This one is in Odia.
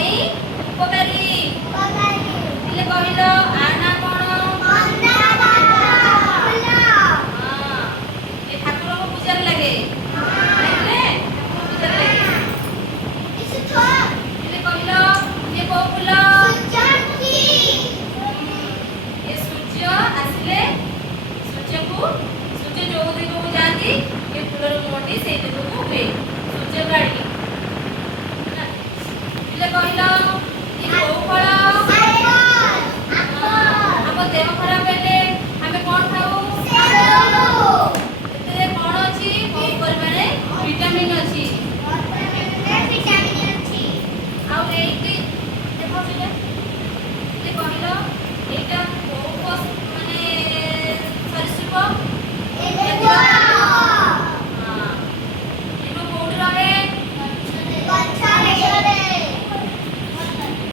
ପାଇଁ ଉପକାରୀ। ହେଲେ କହିଲ ଆ ନା କଣ? ଏ ଠାକୁରଙ୍କ ପୂଜାରେ ଲାଗେ। ହେଲେ ଠାକୁରଙ୍କ ପୂଜାରେ ଲାଗେ। ହେଲେ କହିଲ ଇଏ କୋଉ ଫୁଲ? ଏ ସୂର୍ଯ୍ୟ ଆସିଲେ ସୂର୍ଯ୍ୟ ଯୋଉ ଦିଗକୁ ଯାଆନ୍ତି ଏ ଫୁଲର ମୁହଁଟି ସେଇ ଦିଗକୁ ହୁଏ ସୂର୍ଯ୍ୟକୁ ଆଡ଼ିକି। ହେଲେ କହିଲ ଏ କୋଉ ଫଳ? ଆମ ଦେହ ଖରାପ ହେଲେ ଆମେ କଣ ଖାଉ? ସେଥିରେ କଣ ଅଛି? ବହୁ ପରିମାଣରେ ଭିଟାମିନ୍ ଅଛି। ଆଉ ଏଇଠି ଦେଖ ସେଟା କହିଲ ଏଇଟା